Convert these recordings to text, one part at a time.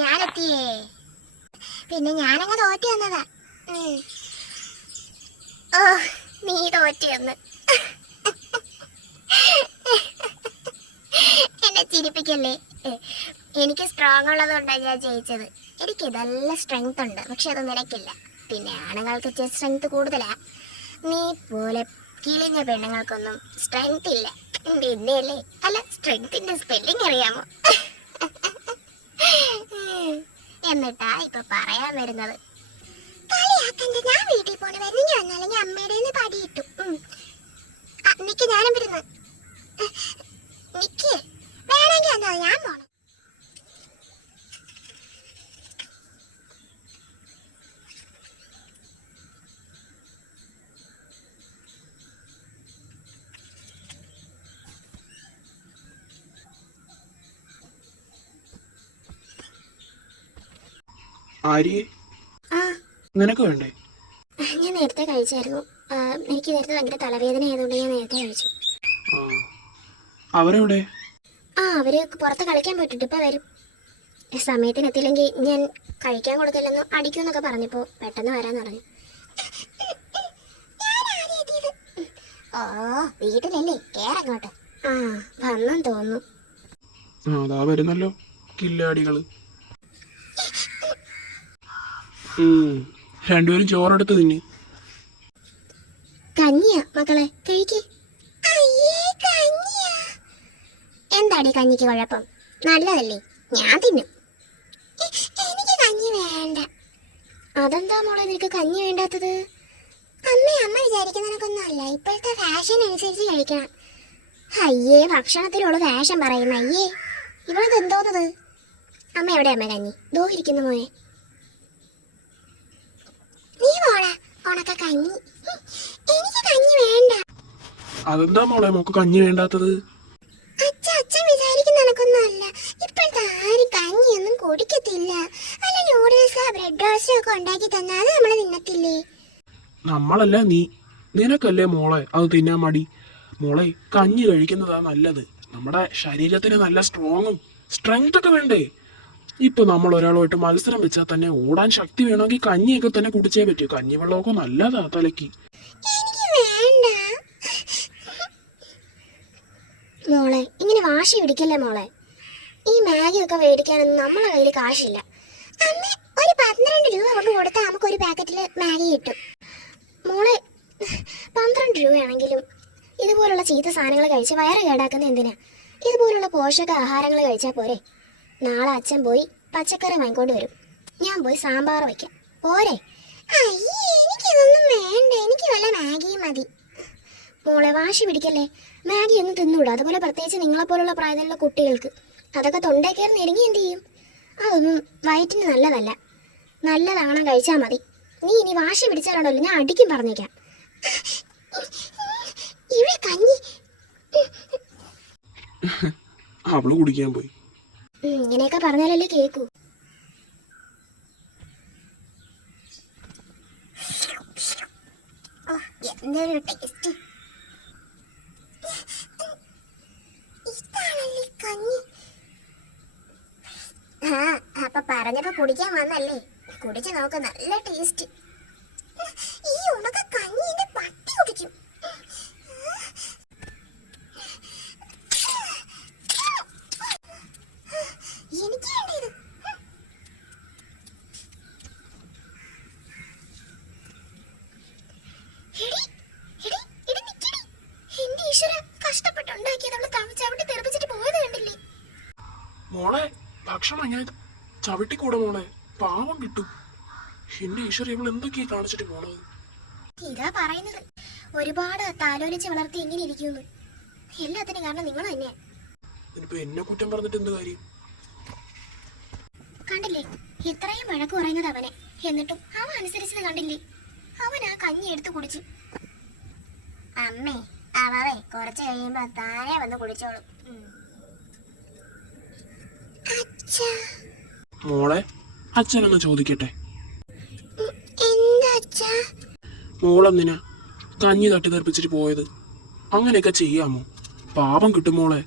ഞാനെത്തിയേ. പിന്നെ ഞാനങ്ങ് തോറ്റു വന്നതാ. ഓ, നീ തോറ്റിയെന്ന് എന്നെ ചിരിപ്പിക്കല്ലേ. എനിക്ക് സ്ട്രോങ് ഉള്ളതുകൊണ്ടാണ് ഞാൻ ജയിച്ചത്. എനിക്ക് നല്ല സ്ട്രെങ്ത് ഉണ്ട്, പക്ഷെ അത് നിനക്കില്ല. പിന്നെ ആണുങ്ങൾക്ക് സ്ട്രെങ്ത് കൂടുതലാ. നീ പോലെ കിളിഞ്ഞ പെണ്ണുങ്ങൾക്കൊന്നും സ്ട്രെങ്ത് ഇല്ല. പിന്നെയല്ലേ, അല്ല, സ്ട്രെങ്ത്തിന്റെ സ്പെല്ലിംഗ് അറിയാമോ? എന്നിട്ടാ ഇപ്പൊ പറയാൻ വരുന്നത്. കളിയാക്കണ്ട, ഞാൻ വീട്ടിൽ പോണ വരുന്നെങ്കിൽ വന്നാലെങ്കിൽ അമ്മയുടെ പടി കിട്ടും. നിക്ക്, ഞാനും വരുന്നു. നിക്ക്, വേണമെങ്കിൽ വന്നാ ഞാൻ പോണം. ആര്യെ, നിനക്ക് വേണ്ടേ? ഞാൻ നേരത്തെ കഴിച്ചായിരുന്നു. എനിക്ക് നേരത്തെ ഭയങ്കര തലവേദന ആയതുകൊണ്ട് ഞാൻ നേരത്തെ കഴിച്ചു. അവരെവിടെ? അവര് പുറത്ത് കളിക്കാൻ പോയിട്ടുണ്ട്, ഇപ്പൊ വരും. സമയത്തിന് എത്തിയില്ലെങ്കിൽ ഞാൻ കഴിക്കാൻ കൊടുക്കില്ലെന്നോ അടിക്കുമെന്നൊക്കെ പറഞ്ഞപ്പോ പെട്ടെന്ന് വരാന്ന് പറഞ്ഞു. ഓ, വീട്ടിലല്ലേ, കേറങ്ങോട്ട്. വന്നെന്ന് തോന്നുന്നു. അതാ വരുന്നല്ലോ കില്ലാടികള്. രണ്ടുപേരും ചോറെടുത്ത് തിന്ന്. കഞ്ഞിയാ മക്കളെ, കഴിക്ക്. എന്താടി കഞ്ഞിക്ക് കുഴപ്പം? നല്ലതല്ലേ, ഞാൻ തിന്നും. എനിക്ക് കഞ്ഞി വേണ്ട. അതെന്താ മോളെ നിനക്ക് കഞ്ഞി വേണ്ടാത്തത്? അമ്മ വിചാരിക്കുന്നതിനൊക്കൊന്നും അല്ല, ഇപ്പോഴത്തെ ഫാഷൻ അനുസരിച്ച് കഴിക്കണം. അയ്യേ, ഭക്ഷണത്തിലുള്ള ഫാഷൻ പറയുന്ന അയ്യേ, ഇവളത് എന്തോന്നത്? അമ്മ എവിടെ അമ്മ കഞ്ഞി? ദോ ഇരിക്കുന്നു മോയെ. നീ മോളെ ഉണക്ക കഞ്ഞി. എനിക്ക് കഞ്ഞി വേണ്ട. അതെന്താ മോളെ മോക്ക് കഞ്ഞി വേണ്ടാത്തത്? അച്ഛൻ വിചാരിക്കുന്ന കണക്കൊന്നും അല്ല, ഇപ്പോഴത്തെ ആരും കഞ്ഞിയൊന്നും കുടിക്കത്തില്ല. അല്ല, നൂഡിൽസ് ബ്രെഡ് റോസ്റ്റ് ഒക്കെ ഉണ്ടാക്കി തന്നാൽ അത് നമ്മള് തിന്നത്തില്ലേ? നമ്മളല്ല നീ, നിനക്കല്ലേ മോളെ അത് തിന്നാൻ മടി. മോളെ കഞ്ഞി കഴിക്കുന്നതാ നല്ലത്. നമ്മുടെ ശരീരത്തിന് നല്ല സ്ട്രെങ്ത് ഒക്കെ വേണ്ടേ? ഇപ്പൊ നമ്മൾ ഒരാളുമായിട്ട് മത്സരം വെച്ചാൽ തന്നെ ഓടാൻ ശക്തി വേണമെങ്കിൽ കഞ്ഞിയൊക്കെ തന്നെ കുടിച്ചേ പറ്റൂ. കഞ്ഞിവെള്ളമൊക്കെ നല്ലതാ തലയ്ക്ക്. മോളെ ഇങ്ങനെ വാശി പിടിക്കല്ലേ മോളെ. ഈ മാഗി ഒക്കെ മേടിക്കാനൊന്നും നമ്മളെ കയ്യിൽ കാശില്ല. അമ്മ ഒരു 12 രൂപ കൊണ്ട് കൊടുത്താൽ നമുക്കൊരു പാക്കറ്റിൽ മാഗി കിട്ടും. മോളെ 12 രൂപയാണെങ്കിലും ഇതുപോലുള്ള ചീത്ത സാധനങ്ങൾ കഴിച്ച് വയറ് കേടാക്കുന്ന എന്തിനാ? ഇതുപോലുള്ള പോഷക ആഹാരങ്ങൾ കഴിച്ചാൽ പോരെ. നാളെ അച്ഛൻ പോയി പച്ചക്കറി വാങ്ങിക്കൊണ്ട് വരും, ഞാൻ പോയി സാമ്പാർ വയ്ക്കാം, പോരെ? എനിക്കിതൊന്നും വേണ്ട, എനിക്ക് വല്ല മാഗിയും മതി. മോളെ വാശി പിടിക്കല്ലേ. മാഗി ഒന്നും തിന്നൂടാ, അതുപോലെ പ്രത്യേകിച്ച് നിങ്ങളെപ്പോലുള്ള പ്രായത്തിലുള്ള കുട്ടികൾക്ക് അതൊക്കെ തൊണ്ടേ കയറി നെരുങ്ങി എന്ത് ചെയ്യും? അതൊന്നും വയറ്റിന് നല്ലതല്ല. നല്ലതാവണം കഴിച്ചാൽ മതി. നീ ഇനി വാശി പിടിച്ചാലുണ്ടല്ലോ ഞാൻ അടിക്കും, പറഞ്ഞേക്കാം. അവള് കുടിക്കാൻ പോയി. ഇങ്ങനെയൊക്കെ പറഞ്ഞാലല്ലേ കേക്കൂ. എന്തൊരു ടേസ്റ്റ്. അപ്പൊ പറഞ്ഞപ്പോ കുടിക്കാൻ വന്നല്ലേ? കുടിച്ചു നോക്ക്, നല്ല ടേസ്റ്റ്. ഈ ഉണക്ക കഞ്ഞി എന്റെ പട്ടി കുടിക്കും. എനിക്ക് വേണ്ടത്. എന്റെ ഈശ്വര, കഷ്ടപ്പെട്ടുണ്ടാക്കിയതവള് ചവിട്ടി തെറിപ്പിച്ചിട്ട് പോയത് കണ്ടില്ലേ? മോളെ ഭക്ഷണം ഞാൻ ചവിട്ടിക്കൂടെ മോളെ, പാവം കിട്ടും. എന്റെ ഈശ്വര, ഇവൾ എന്തൊക്കെയാ കാണിച്ചിട്ട് പോണത്? ഇതാ പറയുന്നത്, ഒരുപാട് താലോലിച്ച് വളർത്തി ഇങ്ങനെ ഇരിക്കുന്നു. എല്ലാത്തിനും കാരണം നിങ്ങൾ തന്നെ. ഇനിയിപ്പോ എന്നെ കുറ്റം പറഞ്ഞിട്ട് എന്ത് കാര്യം? കണ്ടില്ലേ, ഇത്രയും വഴക്ക് പറയുന്നത് അവനെ, എന്നിട്ടും അവൻ അനുസരിച്ചത് കണ്ടില്ലേ? അവൻ ആ കഞ്ഞി എടുത്ത് കുടിച്ചു. അമ്മേ, അവവേ കുറച്ച് കഴിയുമ്പോ താനെ വന്ന് കുടിച്ചോളും. മോളെ അച്ഛനൊന്ന് ചോദിക്കട്ടെ. എന്താ? മോളെന്തിനാ കഞ്ഞി തട്ടി തെറിപ്പിച്ചിട്ട് പോയത്? അങ്ങനെയൊക്കെ ചെയ്യാമോ? പാപം കിട്ടും മോളെ.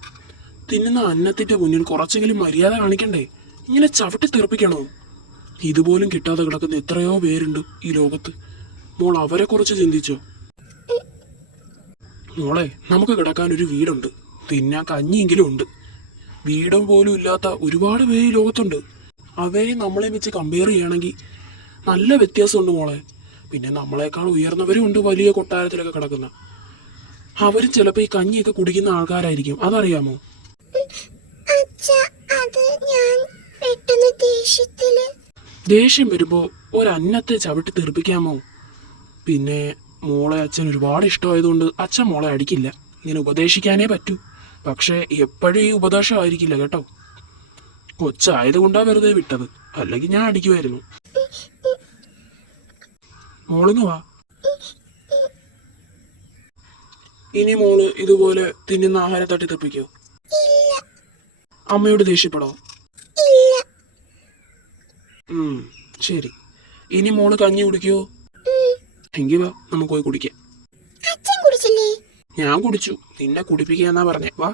തിന്നുന്ന അന്നത്തിന്റെ മുന്നിൽ കുറച്ചെങ്കിലും മര്യാദ കാണിക്കണ്ടേ? ഇങ്ങനെ ചവിട്ടി തെറിപ്പിക്കണോ? ഇതുപോലും കിട്ടാതെ കിടക്കുന്ന എത്രയോ പേരുണ്ട് ഈ ലോകത്ത്. മോൾ അവരെ കുറിച്ച് ചിന്തിച്ചോ? മോളെ, നമുക്ക് കിടക്കാൻ ഒരു വീടുണ്ട്, തിന്നാൻ കഞ്ഞിയെങ്കിലും ഉണ്ട്. വീടും പോലും ഇല്ലാത്ത ഒരുപാട് പേര് ഈ ലോകത്തുണ്ട്. അവരെ നമ്മളെ വെച്ച് കമ്പയർ ചെയ്യുകയാണെങ്കിൽ നല്ല വ്യത്യാസമുണ്ട് മോളെ. പിന്നെ നമ്മളെക്കാൾ ഉയർന്നവരും ഉണ്ട് വലിയ കൊട്ടാരത്തിലൊക്കെ കിടക്കുന്ന. അവരും ചിലപ്പോൾ ഈ കഞ്ഞിയൊക്കെ കുടിക്കുന്ന ആൾക്കാരായിരിക്കും, അതറിയാമോ? ദേഷ്യം വരുമ്പോ ഒരന്നത്തെ ചവിട്ടി തെറിപ്പിക്കാമോ? പിന്നെ മോളെ അച്ഛൻ ഒരുപാട് ഇഷ്ടമായതുകൊണ്ട് അച്ഛൻ മോളെ അടിക്കില്ല, ഇങ്ങനെ ഉപദേശിക്കാനേ പറ്റൂ. പക്ഷെ എപ്പോഴും ഈ ഉപദേശമായിരിക്കില്ല കേട്ടോ. കൊച്ചായതുകൊണ്ടാ വെറുതെ വിട്ടത്, അല്ലെങ്കിൽ ഞാൻ അടിക്കുമായിരുന്നു. മോളിങ് വാ. ഇനി മോള് ഇതുപോലെ തിന്നുന്ന ആഹാരം തട്ടി തെറിപ്പിക്കോ? അമ്മയോട് ദേഷ്യപ്പെടോ? ശരി. ഇനി മോള് കഞ്ഞി കുടിക്കോ? എങ്കി വാ, നമുക്ക് പോയി കുടിക്കാം. ഞാൻ കുടിച്ചു, നിന്നെ കുടിപ്പിക്കാന്നാ പറഞ്ഞേ, വാ.